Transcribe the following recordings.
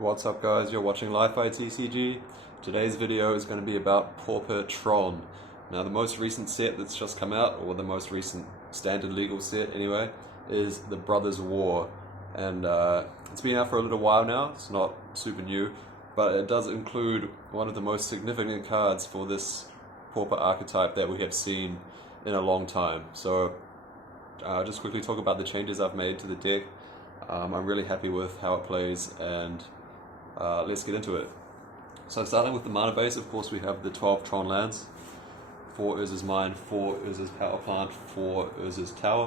What's up guys, you're watching Li-Fi TCG. Today's video is going to be about Pauper Tron. Now the most recent set that's just come out, or the most recent standard legal set anyway, is the Brothers War. And it's been out for a little while now, it's not super new, but it does include one of the most significant cards for this Pauper archetype that we have seen in a long time. So just quickly talk about the changes I've made to the deck. I'm really happy with how it plays, and let's get into it. So starting with the mana base, of course we have the 12 Tron lands, 4 Urza's Mine, 4 Urza's Power Plant, 4 Urza's Tower.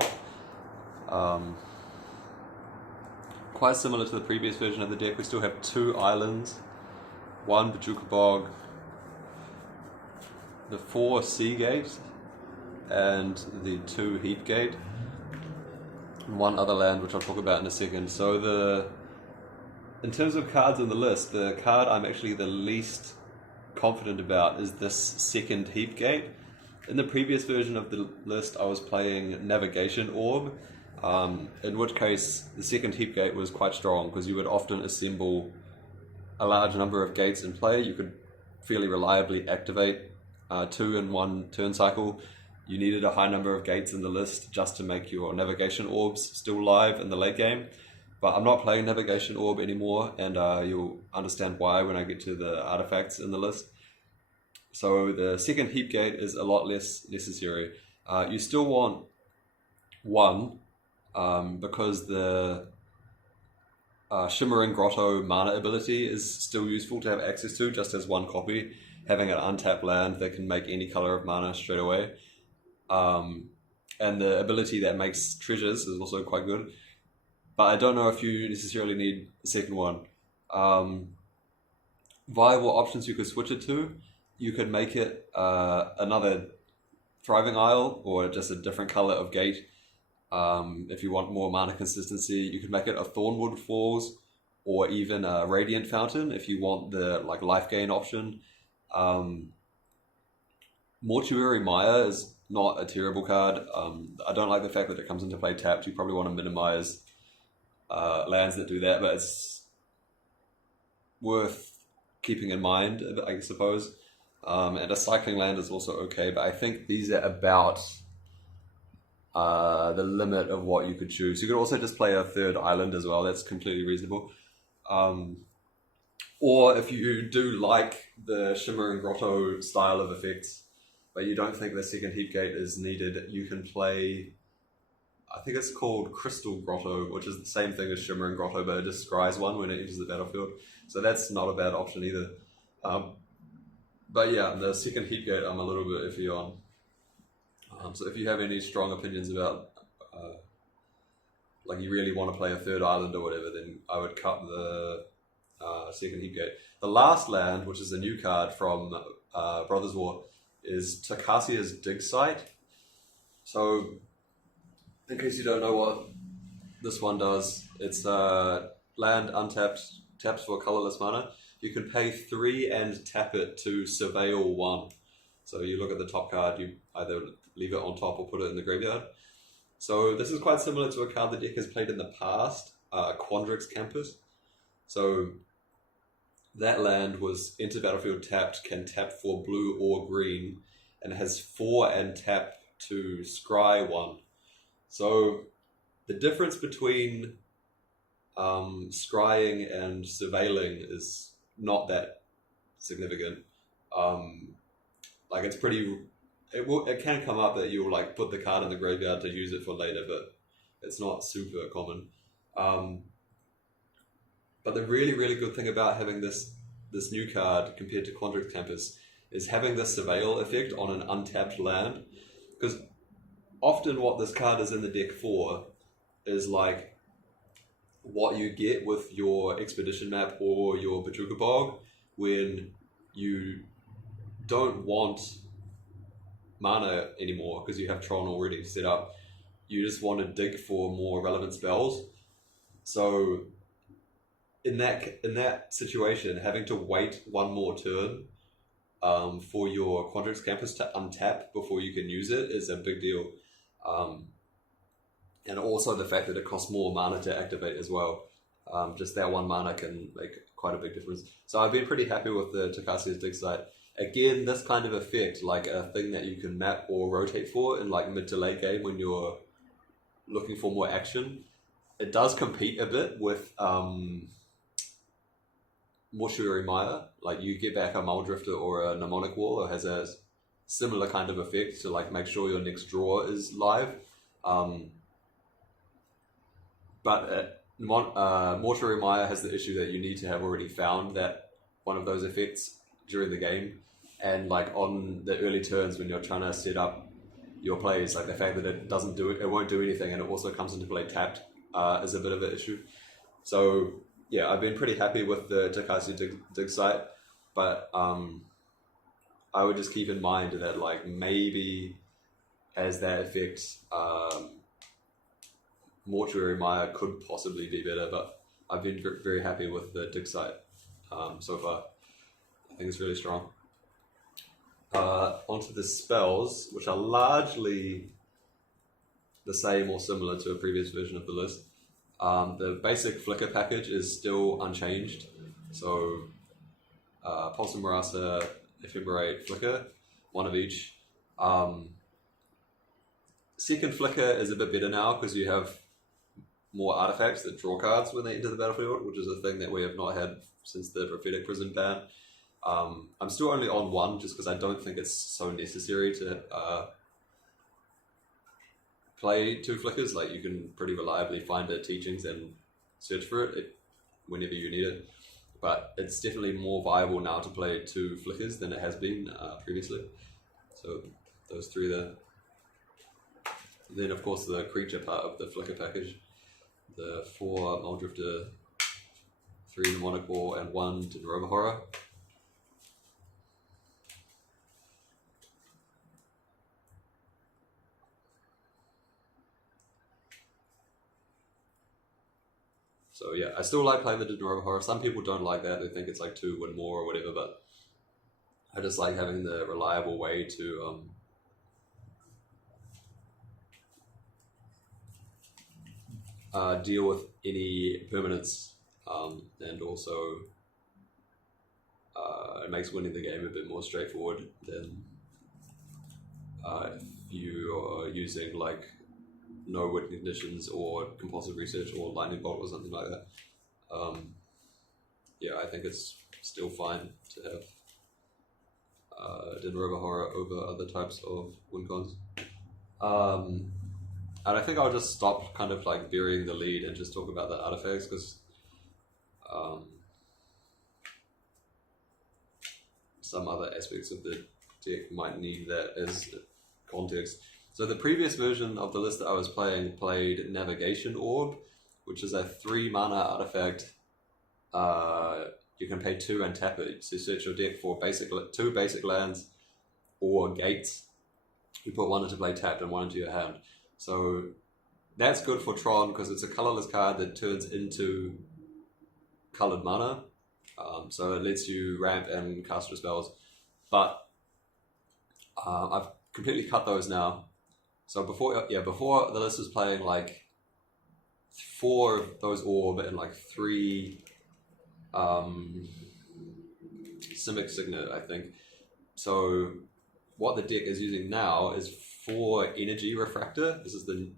Quite similar to the previous version of the deck, we still have 2 islands, 1 Bojuka Bog, the 4 Sea Gate, and the 2 Heap Gate, and 1 other land which I'll talk about in a second. So in terms of cards in the list, the card I'm actually the least confident about is this second Heap Gate. In the previous version of the list I was playing Navigation Orb, in which case the second Heap Gate was quite strong because you would often assemble a large number of gates in play. You could fairly reliably activate 2 in 1 turn cycle. You needed a high number of gates in the list just to make your Navigation Orbs still live in the late game. But I'm not playing Navigation Orb anymore, and you'll understand why when I get to the artifacts in the list. So the second Heap Gate is a lot less necessary. You still want 1, because the Shimmering Grotto mana ability is still useful to have access to, just as 1 copy. Having an untapped land that can make any color of mana straight away. And the ability that makes treasures is also quite good. But I don't know if you necessarily need a second one. Viable options you could switch it to. You could make it another Thriving Isle, or just a different color of gate. If you want more mana consistency, you could make it a Thornwood Falls, or even a Radiant Fountain if you want the life gain option. Mortuary Mire is not a terrible card. I don't like the fact that it comes into play tapped. You probably want to minimize lands that do that, but it's worth keeping in mind, I suppose. And a cycling land is also okay, but I think these are about the limit of what you could choose. You could also just play a 3rd island as well. That's completely reasonable. Or if you do like the Shimmering Grotto style of effects, but you don't think the second Heap Gate is needed, you can play, I think it's called Crystal Grotto, which is the same thing as Shimmering Grotto, but it just scries 1 when it enters the battlefield. So that's not a bad option either. But yeah, the second Heap Gate I'm a little bit iffy on. So if you have any strong opinions about, you really want to play a 3rd island or whatever, then I would cut the second Heap Gate. The last land, which is a new card from Brothers War, is Tocasia's Dig Site. So, in case you don't know what this one does, it's land untapped, taps for colorless mana. You can pay 3 and tap it to surveil 1. So you look at the top card, you either leave it on top or put it in the graveyard. So this is quite similar to a card the deck has played in the past, Quandrix Campus. So that land was enter battlefield tapped, can tap for blue or green, and has 4 and tap to scry 1. So the difference between scrying and surveilling is not that significant. It's pretty. It can come up that you'll put the card in the graveyard to use it for later, but it's not super common. But the really, really good thing about having this new card compared to Quandrix Campus is having the surveil effect on an untapped land. Because often what this card is in the deck for is what you get with your Expedition map or your Bojuka Bog when you don't want mana anymore because you have Tron already set up. You just want to dig for more relevant spells. So in that situation, having to wait 1 more turn for your Quandrix Campus to untap before you can use it is a big deal. And also the fact that it costs more mana to activate as well. Just that 1 mana can make quite a big difference. So I've been pretty happy with the Tocasia's Dig Site. Again, this kind of effect, like a thing that you can map or rotate for in like mid to late game when you're looking for more action, it does compete a bit with Mortuary Mire. Like you get back a Mulldrifter or a Mnemonic Wall, or has a similar kind of effect to like make sure your next draw is live. But Mortuary Mire has the issue that you need to have already found that one of those effects during the game, and like on the early turns when you're trying to set up your plays, like the fact that it doesn't do it, it won't do anything, and it also comes into play tapped is a bit of an issue. So yeah, I've been pretty happy with the Tocasia dig Site, but I would just keep in mind that like maybe as that effect, Mortuary Mire could possibly be better, but I've been very happy with the dig Site so far. I think it's really strong. Onto the spells, which are largely the same or similar to a previous version of the list. The basic Flicker package is still unchanged. So Pulse of Murasa, Ephemerate, Flicker, one of each. Second Flicker is a bit better now because you have more artifacts that draw cards when they enter the battlefield, which is a thing that we have not had since the Prophetic Prison ban. I'm still only on 1 just because I don't think it's so necessary to play 2 Flickers. Like you can pretty reliably find the teachings and search for it whenever you need it. But it's definitely more viable now to play 2 Flickers than it has been previously. So those 3 there. Then of course the creature part of the Flicker package. The 4 Mulldrifter, 3 Mnemonic Wall, and 1 Dinrova Horror. So yeah, I still like playing the Dinrova Horror. Some people don't like that, they think it's like 2 win more or whatever, but I just like having the reliable way to deal with any permanents, and also it makes winning the game a bit more straightforward than if you are using like no win conditions or compulsive research or lightning bolt or something like that. Yeah, I think it's still fine to have Dinrova Horror over other types of win cons. And I think I'll just stop kind of like burying the lead and just talk about the artifacts because some other aspects of the deck might need that as context. So the previous version of the list that I was playing played Navigation Orb, which is a 3 mana artifact. You can pay 2 and tap it. So search your deck for 2 basic lands or gates. You put 1 into play tapped and 1 into your hand. So that's good for Tron because it's a colorless card that turns into colored mana. So it lets you ramp and cast your spells. But I've completely cut those now. So before the list was playing like 4 of those orb and like 3 Simic Signet, I think. So what the deck is using now is 4 Energy Refractor. This is the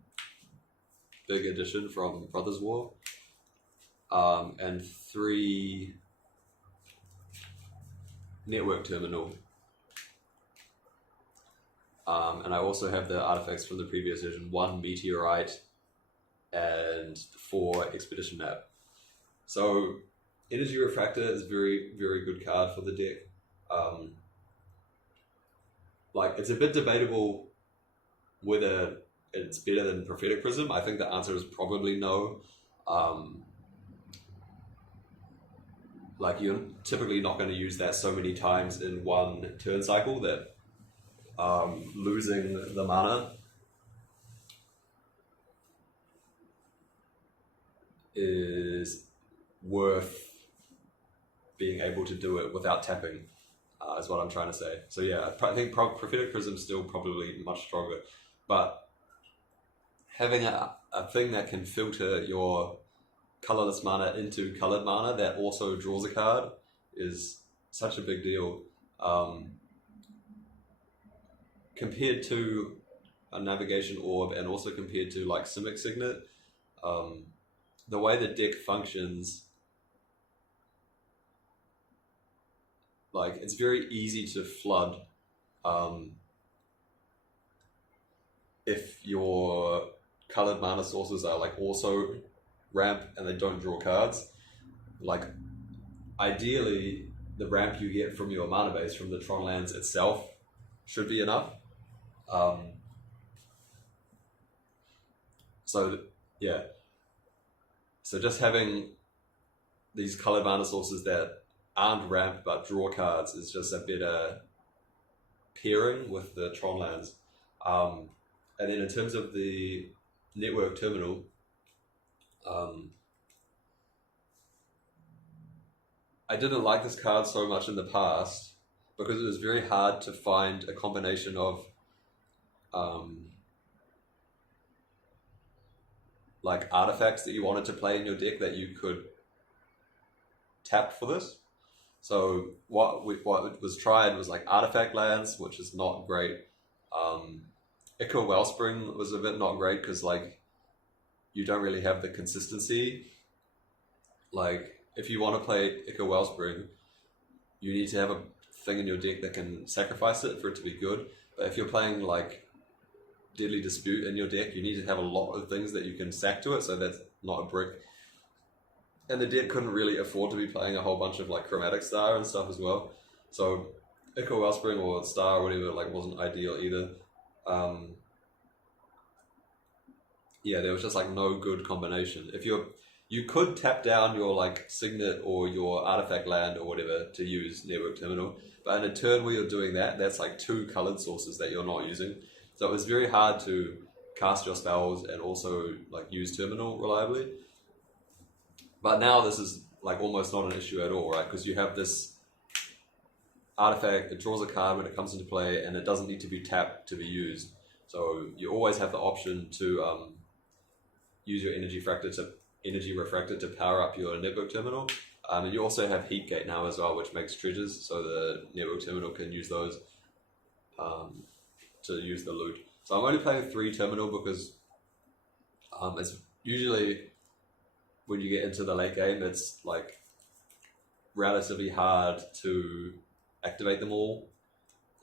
big addition from Brothers War. And 3 Network Terminal. And I also have the artifacts from the previous version, 1 Meteorite and 4 Expedition Map. So Energy Refractor is a very, very good card for the deck. Like, it's a bit debatable whether it's better than Prophetic Prism. I think the answer is probably no. Like, you're typically not going to use that so many times in one turn cycle that losing the mana is worth being able to do it without tapping, is what I'm trying to say. So yeah, I think Prophetic Prism is still probably much stronger, but having a thing that can filter your colorless mana into colored mana that also draws a card is such a big deal. Compared to a Navigation Orb and also compared to like Simic Signet, the way the deck functions, like it's very easy to flood if your colored mana sources are like also ramp and they don't draw cards. Like ideally the ramp you get from your mana base from the Tron lands itself should be enough. So yeah, so just having these colored mana sources that aren't ramp but draw cards is just a better pairing with the Tron lands. And then in terms of the network terminal, I didn't like this card so much in the past because it was very hard to find a combination of like artifacts that you wanted to play in your deck that you could tap for this. So what was tried was like artifact lands, which is not great. Echo Wellspring was a bit not great because like you don't really have the consistency. Like if you want to play Echo Wellspring, you need to have a thing in your deck that can sacrifice it for it to be good. But if you're playing like Deadly Dispute in your deck, you need to have a lot of things that you can sack to it, so that's not a brick. And the deck couldn't really afford to be playing a whole bunch of like Chromatic Star and stuff as well. So Echo Wellspring or Star or whatever like wasn't ideal either. Yeah, there was just like no good combination. If you could tap down your like Signet or your artifact land or whatever to use Network Terminal, but in a turn where you're doing that, that's like two colored sources that you're not using. So it was very hard to cast your spells and also like use Terminal reliably. But now this is like almost not an issue at all, right? Because you have this artifact, it draws a card when it comes into play and it doesn't need to be tapped to be used. So you always have the option to use your Energy Refractor to power up your Network Terminal. And you also have Heap Gate now as well, which makes treasures, so the Network Terminal can use those to use the loot. So I'm only playing 3 Terminal because it's usually when you get into the late game, it's like relatively hard to activate them all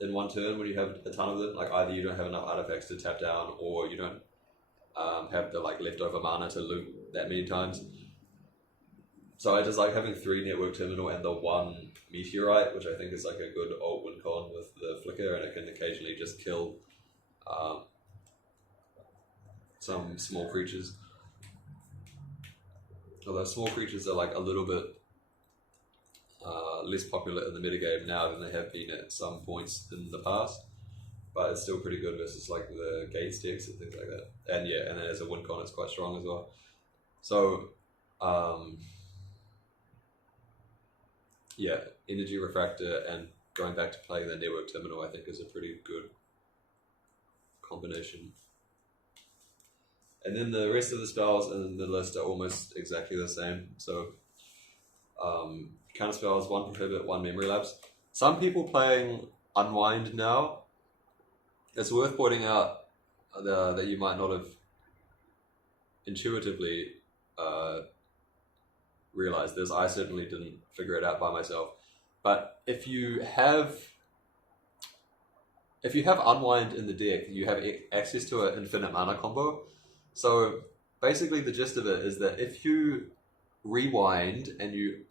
in one turn when you have a ton of them. Like either you don't have enough artifacts to tap down, or you don't have the like leftover mana to loot that many times. So I just like having 3 Network Terminal and the 1 Meteorite, which I think is like a good alt win con with the flicker, and it can occasionally just kill some small creatures. Although small creatures are like a little bit less popular in the metagame now than they have been at some points in the past, but it's still pretty good versus like the Gate decks and things like that. And yeah, and then as a win con, it's quite strong as well. So yeah, Energy Refractor and going back to playing the Network Terminal I think is a pretty good combination. And then the rest of the spells in the list are almost exactly the same. So counter spells, 1 Prohibit, 1 Memory Lapse. Some people playing Unwind now, it's worth pointing out that you might not have intuitively realized this. I certainly didn't figure it out by myself. But if you have Unwind in the deck, you have access to an infinite mana combo. So basically the gist of it is that if you rewind and you...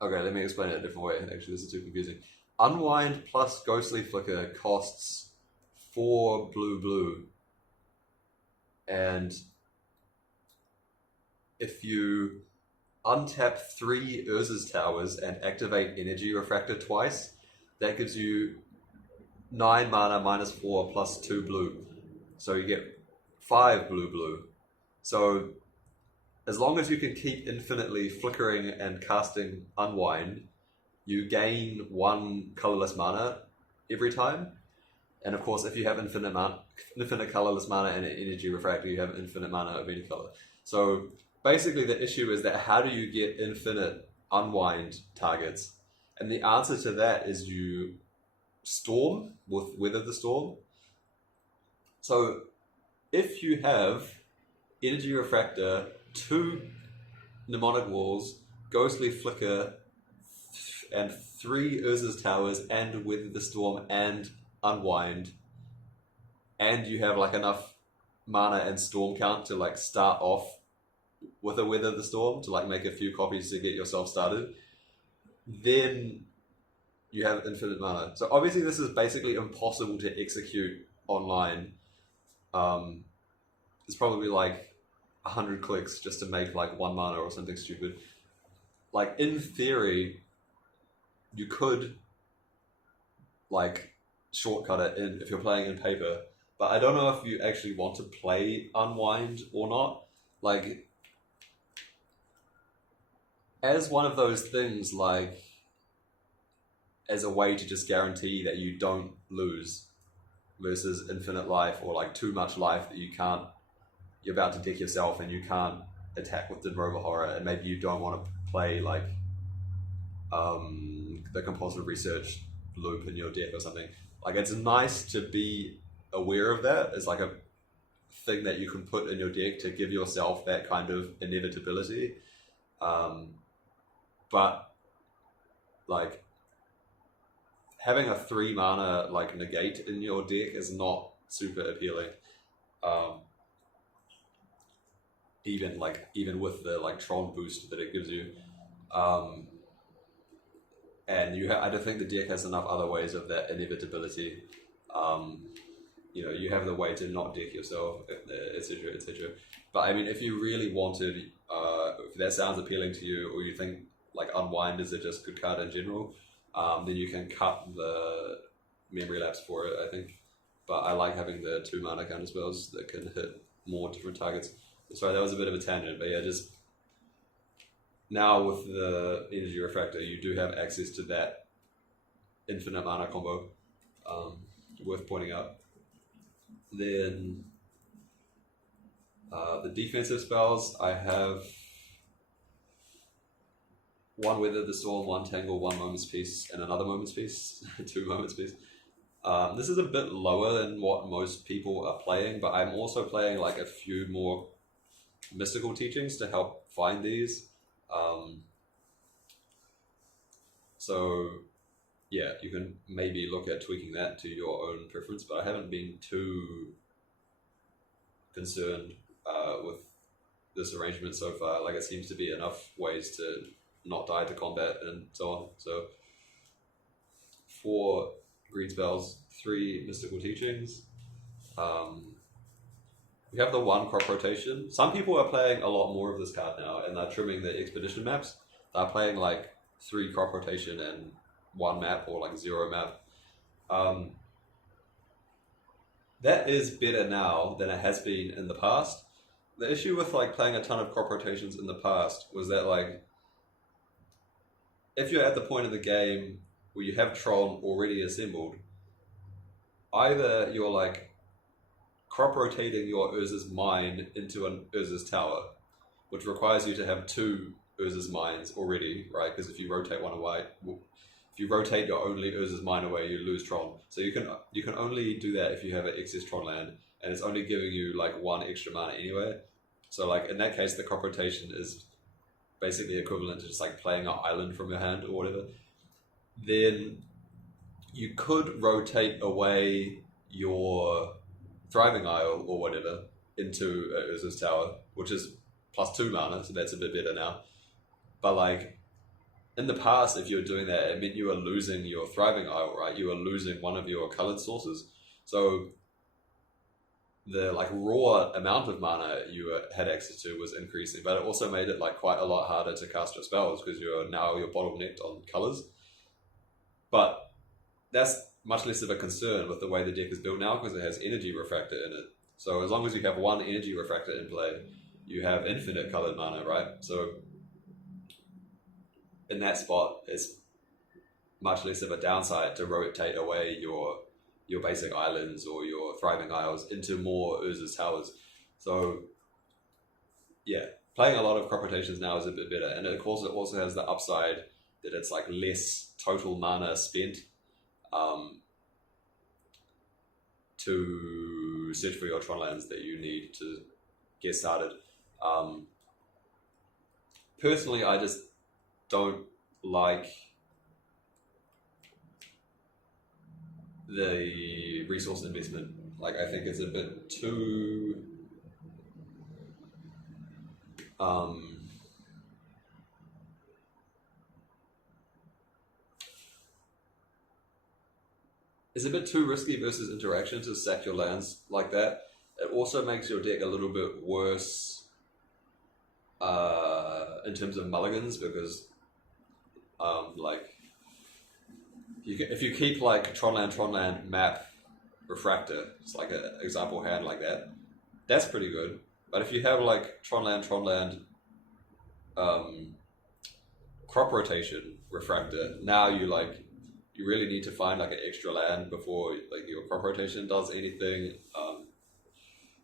Okay, let me explain it a different way. Actually, this is too confusing. Unwind plus Ghostly Flicker costs 4 blue. And if you untap 3 Urza's Towers and activate Energy Refractor twice, that gives you 9 mana minus 4 plus 2 blue. So you get 5 blue. So as long as you can keep infinitely flickering and casting Unwind, you gain 1 colorless mana every time. And of course, if you have infinite colorless mana and an Energy Refractor, you have infinite mana of any color. So basically the issue is that how do you get infinite unwind targets? And the answer to that is you storm with Weather the Storm. So if you have Energy Refractor, 2 Mnemonic Walls, Ghostly Flicker, and 3 Urza's Towers, and Weather the Storm, and Unwind, and you have like enough mana and storm count to like start off with a Weather the Storm to like make a few copies to get yourself started, then you have infinite mana. So obviously this is basically impossible to execute online. It's probably like 100 clicks just to make like 1 mana or something stupid. Like in theory, you could like shortcut it in if you're playing in paper, but I don't know if you actually want to play Unwind or not. Like, as one of those things, like, as a way to just guarantee that you don't lose versus infinite life or like too much life that you're about to deck yourself and you can't attack with Dinrova Horror, and maybe you don't want to play like the compulsive research loop in your deck or something. Like, it's nice to be aware of that as like a thing that you can put in your deck to give yourself that kind of inevitability. But like having a 3 mana like negate in your deck is not super appealing. Even with the like Tron boost that it gives you. And I don't think the deck has enough other ways of that inevitability. You have the way to not deck yourself, etc., etc. But I mean, if you really wanted, if that sounds appealing to you, or you think like Unwind is a just good card in general, then you can cut the Memory Lapse for it, I think. But I like having the 2 mana counter spells that can hit more different targets. Sorry, that was a bit of a tangent, but yeah, just now with the Energy Refractor, you do have access to that infinite mana combo, worth pointing out. Then the defensive spells, I have 1 Weather the Storm, 1 Tangle, 1 Moment's Peace, and another Moment's Peace, 2 Moment's Peace. This is a bit lower than what most people are playing, but I'm also playing like a few more mystical teachings to help find these. So yeah, you can maybe look at tweaking that to your own preference, but I haven't been too concerned with this arrangement so far. Like, it seems to be enough ways to not die to combat and so on. So 4 green spells, 3 mystical teachings. We have the 1 crop rotation. Some people are playing a lot more of this card now, and they're trimming the expedition maps. They're playing like 3 crop rotation and 1 map, or like 0 map. That is better now than it has been in the past. The issue with like playing a ton of crop rotations in the past was that like, if you're at the point of the game where you have Tron already assembled, either you're like crop rotating your Urza's Mine into an Urza's Tower, which requires you to have 2 Urza's Mines already, right? Because if you rotate one away, if you rotate your only Urza's Mine away, you lose Tron. So you can only do that if you have an excess Tron land, and it's only giving you like 1 extra mana anyway. So like in that case, the crop rotation is basically equivalent to just like playing an island from your hand or whatever. Then you could rotate away your Thriving Isle or whatever into Urza's Tower, which is plus 2 mana, so that's a bit better now. But like, in the past, if you were doing that, it meant you were losing your Thriving Isle, right? You were losing one of your colored sources. So the like raw amount of mana you had access to was increasing, but it also made it like quite a lot harder to cast your spells because you're bottlenecked on colors. But that's much less of a concern with the way the deck is built now, because it has Energy Refractor in it. So as long as you have 1 Energy Refractor in play, you have infinite colored mana, right? So in that spot, it's much less of a downside to rotate away your basic islands or your Thriving Isles into more Urza's Towers. So yeah, playing a lot of crop rotations now is a bit better, and of course it also has the upside that it's like less total mana spent to search for your Tron lands that you need to get started. Personally, I just don't like the resource investment. Like, I think it's a bit too it's a bit too risky versus interaction to sack your lands like that. It also makes your deck a little bit worse in terms of mulligans, because like if you keep like Tron land, map, Refractor, it's like an example hand like that, that's pretty good. But if you have like Tron land, crop rotation, Refractor, now you really need to find like an extra land before like your crop rotation does anything.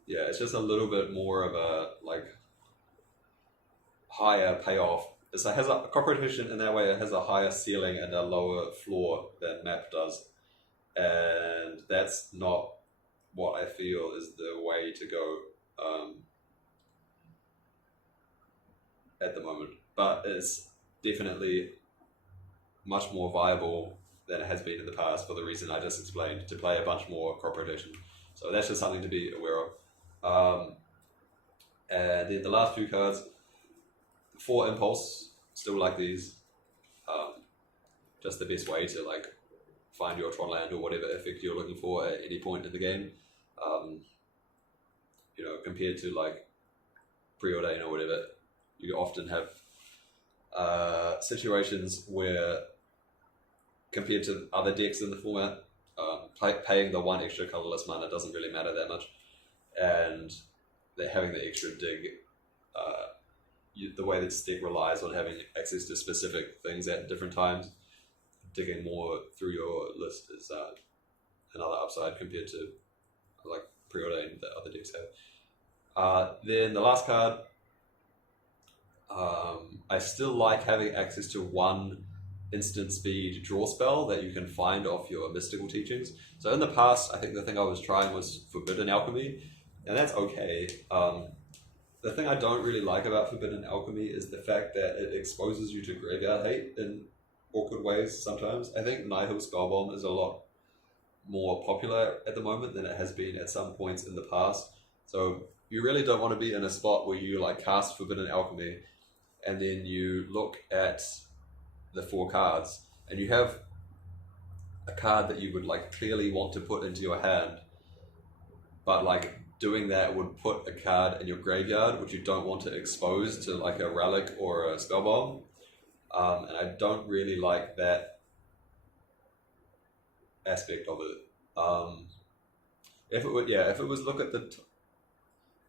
Yeah, it's just a little bit more of a like higher payoff. It has a crop rotation in that way. It has a higher ceiling and a lower floor than map does, and that's not what I feel is the way to go at the moment. But it's definitely much more viable than it has been in the past for the reason I just explained, to play a bunch more crop rotation. So that's just something to be aware of. And then the last few cards, 4 Impulse, still like these. Just the best way to like find your Tron land or whatever effect you're looking for at any point in the game. You know, compared to like Preordain or whatever, you often have situations where, compared to other decks in the format, paying the 1 extra colorless mana doesn't really matter that much, and they're having the extra dig. The way this deck relies on having access to specific things at different times, digging more through your list is another upside compared to like Preordain that other decks have. Then the last card, I still like having access to 1 instant speed draw spell that you can find off your mystical teachings. So in the past, I think the thing I was trying was Forbidden Alchemy, and that's okay. The thing I don't really like about Forbidden Alchemy is the fact that it exposes you to graveyard hate in awkward ways sometimes. I think Nihil Skullbomb is a lot more popular at the moment than it has been at some points in the past. So you really don't want to be in a spot where you like cast Forbidden Alchemy and then you look at the 4 cards and you have a card that you would like clearly want to put into your hand, but like doing that would put a card in your graveyard which you don't want to expose to like a relic or a spellbomb, and I don't really like that aspect of it. If it was look at the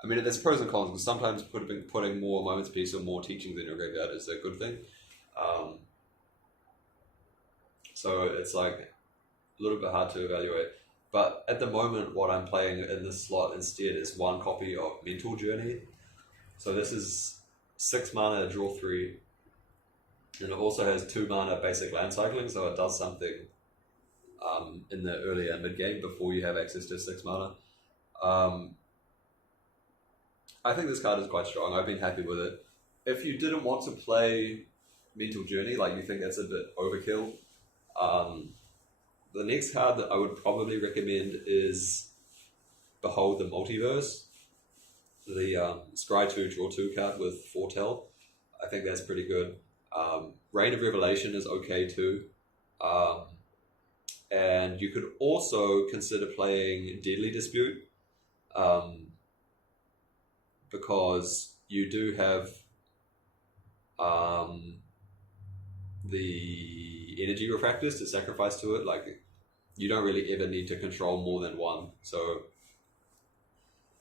I mean, there's pros and cons, because sometimes putting more Moments Peace or more teachings in your graveyard is a good thing. So it's like a little bit hard to evaluate. But at the moment, what I'm playing in this slot instead is 1 copy of Mental Journey. So this is 6 mana, draw 3. And it also has 2 mana basic land cycling, so it does something in the earlier mid-game before you have access to 6 mana. I think this card is quite strong. I've been happy with it. If you didn't want to play Mental Journey, like you think that's a bit overkill, the next card that I would probably recommend is Behold the Multiverse, the Scry 2, Draw 2 card with Foretell. I think that's pretty good. Reign of Revelation is okay too. And you could also consider playing Deadly Dispute, because you do have the Energy Refractors to sacrifice to it. Like, you don't really ever need to control more than 1. So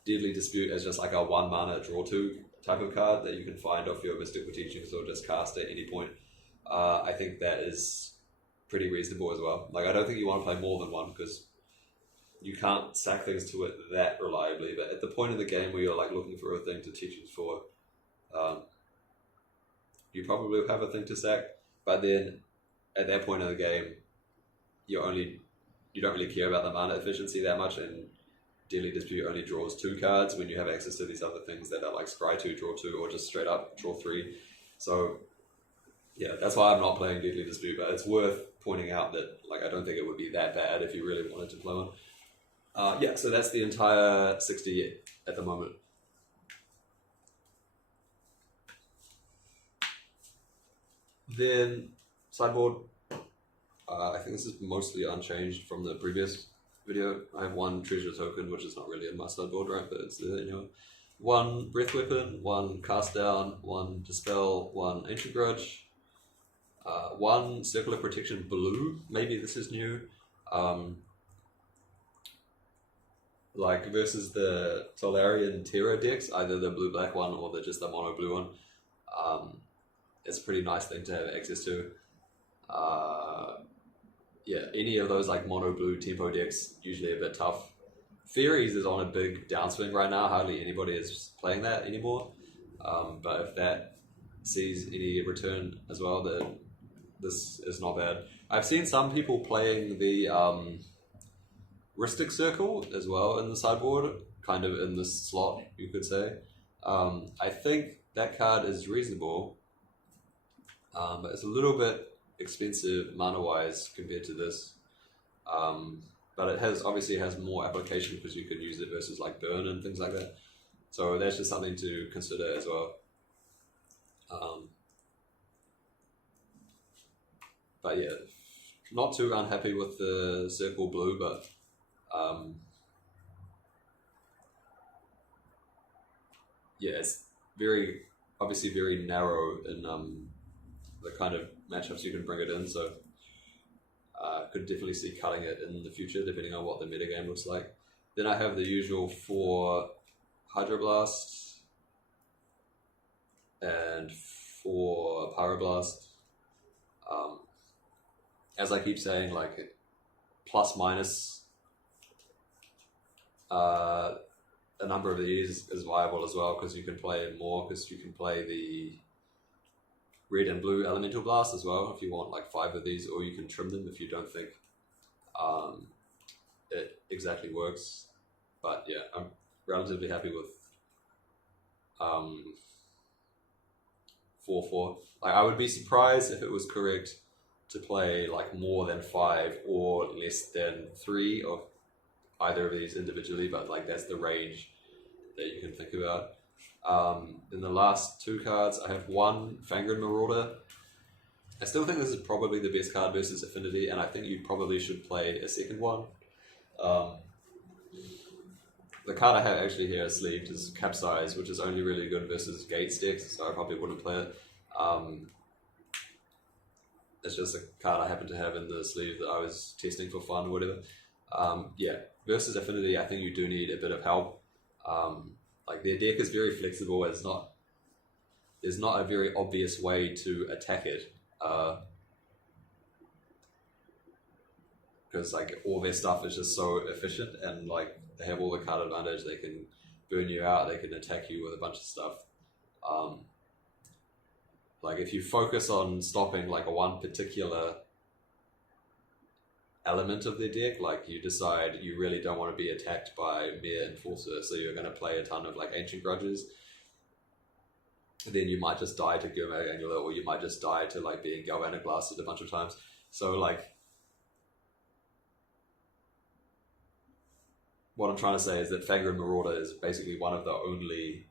Deadly Dispute is just like a 1 mana draw 2 type of card that you can find off your Mystical Teachings or just cast at any point. I think that is pretty reasonable as well. Like, I don't think you want to play more than 1, because you can't sack things to it that reliably. But at the point in the game where you're like looking for a thing to teachings for, you probably will have a thing to sack, but then at that point in the game, you don't really care about the mana efficiency that much, and Deadly Dispute only draws 2 cards when you have access to these other things that are like Scry 2, draw 2, or just straight up draw 3. So yeah, that's why I'm not playing Deadly Dispute, but it's worth pointing out that like I don't think it would be that bad if you really wanted to play one. Yeah, so that's the entire 60 at the moment. Then sideboard, I think this is mostly unchanged from the previous video. I have 1 treasure token, which is not really in my sideboard, right? But it's there, 1 breath weapon, 1 cast down, 1 dispel, 1 ancient grudge, 1 circular protection blue. Maybe this is new. Like versus the Tolarian Terror decks, either the blue-black one or just the mono-blue one. It's a pretty nice thing to have access to. Yeah, any of those like mono-blue tempo decks, usually a bit tough. Fairies is on a big downswing right now, hardly anybody is playing that anymore. But if that sees any return as well, then this is not bad. I've seen some people playing the Rhystic Circle as well in the sideboard, kind of in this slot, you could say. I think that card is reasonable, but it's a little bit expensive mana-wise compared to this. But it obviously has more application because you can use it versus like burn and things like that. So that's just something to consider as well. But yeah, not too unhappy with the circle blue, but yeah, it's obviously very narrow in the kind of matchups you can bring it in, so could definitely see cutting it in the future depending on what the metagame looks like. Then I have the usual 4 Hydroblast and 4 Pyroblast. As I keep saying, like plus minus a number of these is viable as well, because you can play more, because you can play the red and blue elemental blast as well if you want like 5 of these, or you can trim them if you don't think it exactly works. But yeah, I'm relatively happy with 4/4. Like, I would be surprised if it was correct to play like more than 5 or less than 3 of either of these individually, but like that's the range that you can think about. In the last 2 cards, I have 1 Fangren Marauder. I still think this is probably the best card versus Affinity, and I think you probably should play a second one. The card I have actually here sleeved is Capsize, which is only really good versus Gate decks, so I probably wouldn't play it. It's just a card I happen to have in the sleeve that I was testing for fun or whatever. Yeah, versus Affinity, I think you do need a bit of help. Like, their deck is very flexible. There's not a very obvious way to attack it, because like all their stuff is just so efficient, and like they have all the card advantage. They can burn you out. They can attack you with a bunch of stuff. Like, if you focus on stopping like a one particular element of their deck, like you decide you really don't want to be attacked by Mere Enforcer, so you're going to play a ton of like Ancient Grudges, then you might just die to Geomatic Angular, or you might just die to like being Galvanic Blasted a bunch of times. So like, what I'm trying to say is that Fangren Marauder is basically one of the only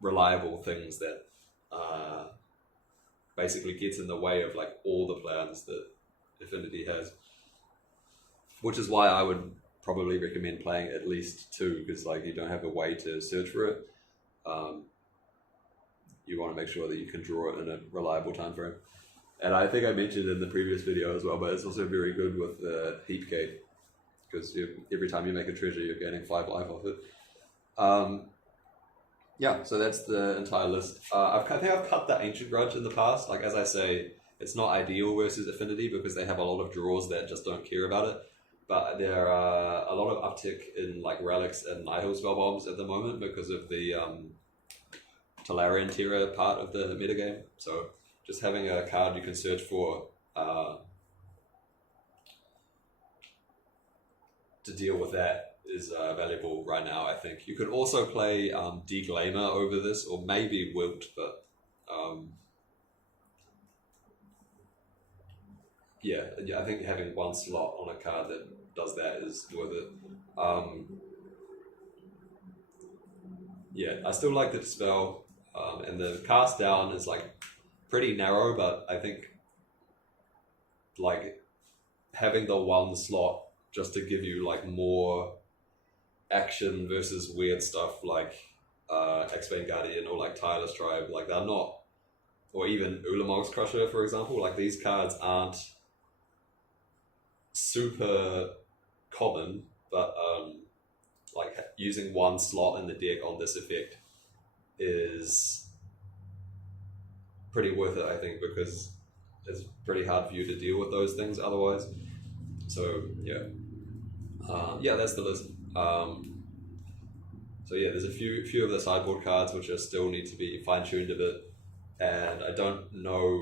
reliable things that basically gets in the way of like all the plans that Affinity has, which is why I would probably recommend playing at least 2, because like you don't have a way to search for it. You want to make sure that you can draw it in a reliable time frame. And I think I mentioned in the previous video as well, but it's also very good with the Heap Gate, because every time you make a treasure, you're gaining 5 life off it. Yeah, so that's the entire list. I think I've cut the Ancient Grudge in the past. Like, as I say, it's not ideal versus Affinity because they have a lot of draws that just don't care about it. But there are a lot of uptick in like relics and Nihil spell bombs at the moment because of the Tolarian Terror part of the metagame. So just having a card you can search for to deal with that is valuable right now, I think. You could also play Deglamer over this, or maybe Wilt, but yeah, I think having one slot on a card that does that is worth it. Yeah, I still like the Dispel, and the cast down is like pretty narrow, but I think like having the one slot just to give you like more action versus weird stuff like X-Bane Guardian or like Tireless Tribe, like they're not, or even Ulamog's Crusher, for example, like these cards aren't super common, but like using one slot in the deck on this effect is pretty worth it, I think, because it's pretty hard for you to deal with those things otherwise. So yeah, yeah, that's the list. So yeah, there's a few of the sideboard cards which are still need to be fine-tuned a bit, and I don't know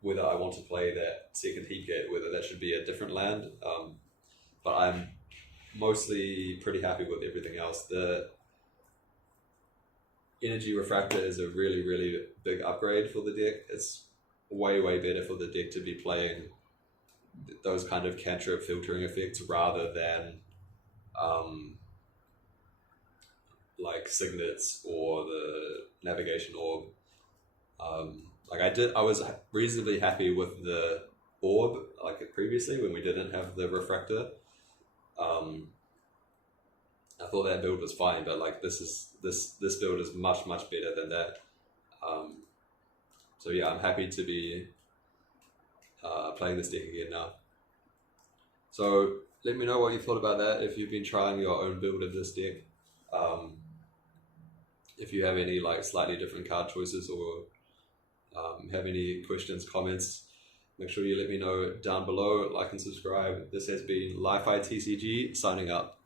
whether I want to play that second Heap Gate, whether that should be a different land, but I'm mostly pretty happy with everything else. The Energy Refractor is a really, really big upgrade for the deck. It's way, way better for the deck to be playing those kind of cantrip filtering effects rather than like Signets or the Navigation Orb. Like I was reasonably happy with the Orb like previously when we didn't have the Refractor. I thought that build was fine, but like this build is much, much better than that. So yeah, I'm happy to be playing this deck again now. So let me know what you thought about that, if you've been trying your own build of this deck. If you have any like slightly different card choices or have any questions, comments, make sure you let me know down below. Like and subscribe. This has been Li-Fi TCG signing up.